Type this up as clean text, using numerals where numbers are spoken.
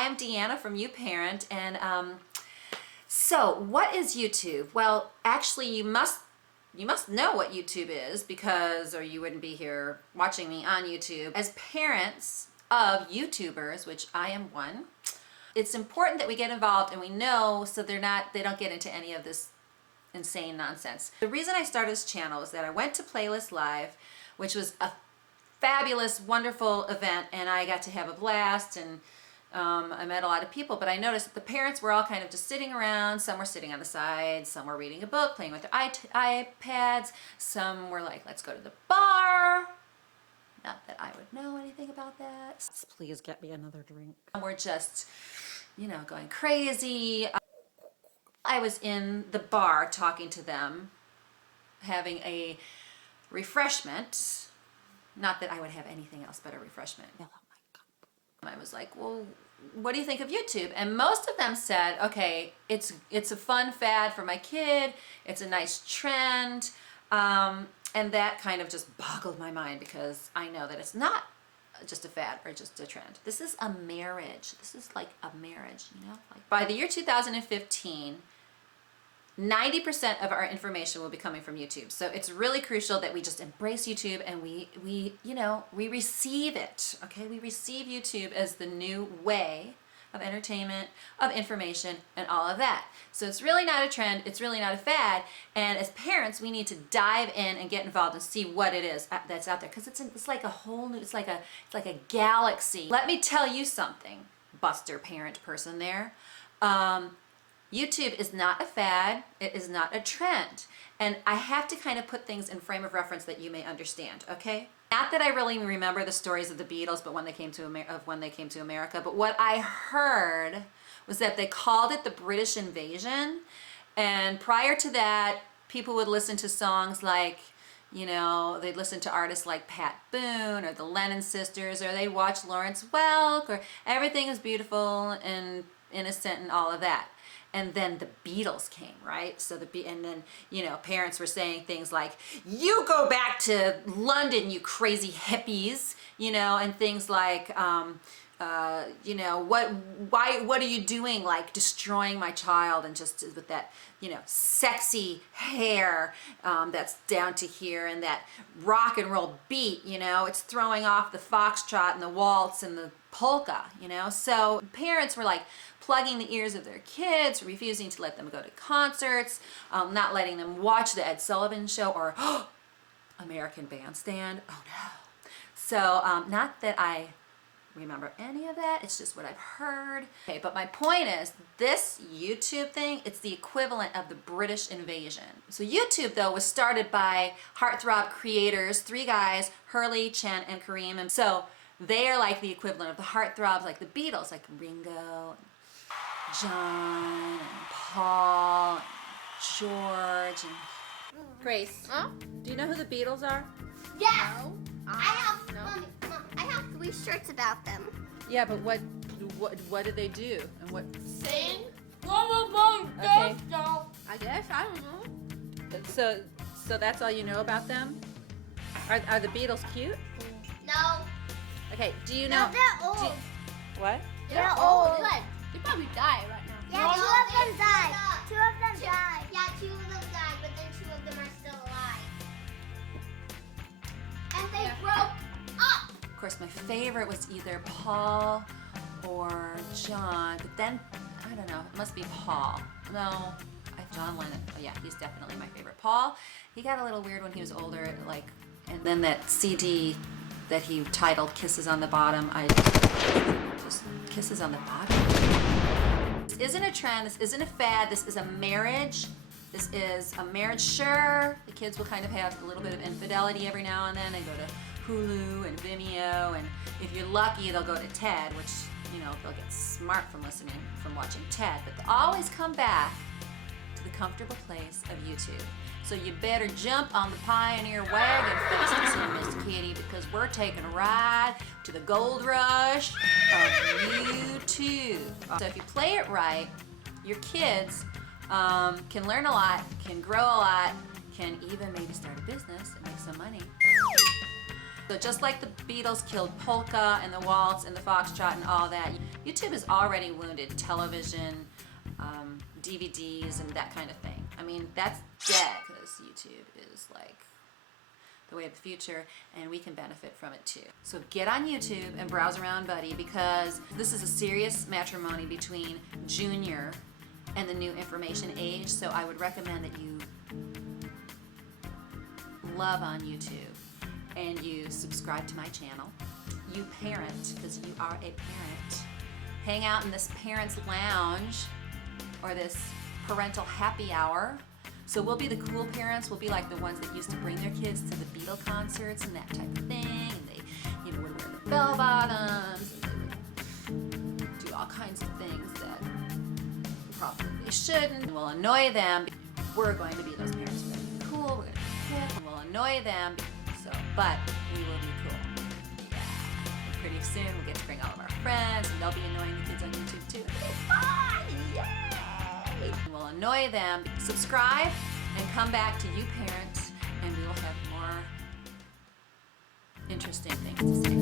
Hi, I'm Deanna from You Parent, and so what is YouTube? Well, actually, you must know what YouTube is because, or you wouldn't be here watching me on YouTube. As parents of YouTubers, which I am one, it's important that we get involved and we know so they don't get into any of this insane nonsense. The reason I started this channel is that I went to Playlist Live, which was a fabulous, wonderful event, and I got to have a blast, and I met a lot of people, but I noticed that the parents were all kind of just sitting around. Some were sitting on the side, some were reading a book, playing with their iPads, some were like, let's go to the bar. Not that I would know anything about that. Please get me another drink. We're just, going crazy. I was in the bar talking to them, having a refreshment. Not that I would have anything else but a refreshment. I was like, well, what do you think of YouTube? And most of them said, okay, it's a fun fad for my kid. It's a nice trend. And that kind of just boggled my mind because I know that it's not just a fad or just a trend. This is a marriage. This is like a marriage, Like by the year 2015, 90% of our information will be coming from YouTube. So it's really crucial that we just embrace YouTube and we receive it, okay? We receive YouTube as the new way of entertainment, of information, and all of that. So it's really not a trend, it's really not a fad, and as parents, we need to dive in and get involved and see what it is that's out there, because it's like a whole new, it's like a galaxy. Let me tell you something, Buster parent person there. YouTube is not a fad, it is not a trend. And I have to kind of put things in frame of reference that you may understand, okay? Not that I really remember the stories of the Beatles, but when they came to America, but what I heard was that they called it the British invasion. And prior to that, people would listen to songs like, they'd listen to artists like Pat Boone or the Lennon sisters, or they'd watch Lawrence Welk, or Everything is Beautiful and Innocent and all of that. And then the Beatles came, right? So and then, parents were saying things like, you go back to London, you crazy hippies, and things like, what are you doing, like destroying my child, and just with that, sexy hair that's down to here, and that rock and roll beat, it's throwing off the foxtrot and the waltz and the polka, So parents were like plugging the ears of their kids, refusing to let them go to concerts, not letting them watch the Ed Sullivan Show or American Bandstand. Oh no. So not that I remember any of that, it's just what I've heard. Okay, but my point is, this YouTube thing, it's the equivalent of the British invasion. So YouTube, though, was started by heartthrob creators, 3 guys, Hurley, Chen, and Kareem. And so they are like the equivalent of the heartthrobs, like the Beatles, like Ringo, and John, and Paul, and George, and Grace. Huh? Do you know who the Beatles are? Yes! No. I have 3 shirts about them. Yeah, but what do they do? And what? Sing. Okay. I guess, I don't know. So that's all you know about them? Are the Beatles cute? No. Okay, do you No, know? they're old. What? They're old. They probably die right now. Yeah, 2 of them died. 2 of them died. Yeah, 2 of them died, but then 2 of them are still alive. And they broke up. Of course, my favorite was either Paul or John, but then, I don't know, it must be Paul. No, John Lennon. Oh yeah, he's definitely my favorite. Paul, he got a little weird when he was older, and then that CD that he titled Kisses on the Bottom, just Kisses on the Bottom. This isn't a trend, this isn't a fad, this is a marriage. This is a marriage, sure. The kids will kind of have a little bit of infidelity every now and then. They go to Hulu and Vimeo, and if you're lucky, they'll go to TED, which, they'll get smart from watching TED, but they'll always come back to the comfortable place of YouTube. So you better jump on the pioneer wagon fast, Miss Kitty, because we're taking a ride to the gold rush of YouTube. So if you play it right, your kids can learn a lot, can grow a lot, can even maybe start a business and make some money. So just like the Beatles killed polka and the waltz and the foxtrot and all that, YouTube has already wounded television, DVDs, and that kind of thing. I mean, that's dead because YouTube is like the way of the future, and we can benefit from it too. So get on YouTube and browse around, buddy, because this is a serious matrimony between Junior and the new information age. So I would recommend that you love on YouTube and you subscribe to my channel. You parent, because you are a parent. Hang out in this parents' lounge or this parental happy hour. So we'll be the cool parents. We'll be like the ones that used to bring their kids to the Beatles concerts and that type of thing. And they, would wear the bell bottoms. And they would do all kinds of things that probably they shouldn't. And we'll annoy them. We're going to be those parents. We're going to be cool. We're going to be hip. And we'll annoy them. So, but we will be cool. Yeah. Pretty soon we'll get to bring all of our friends, and they'll be annoying the kids on YouTube too. It'll be fun! Yay! We'll annoy them. Subscribe and come back to You Parent, and we will have more interesting things to say.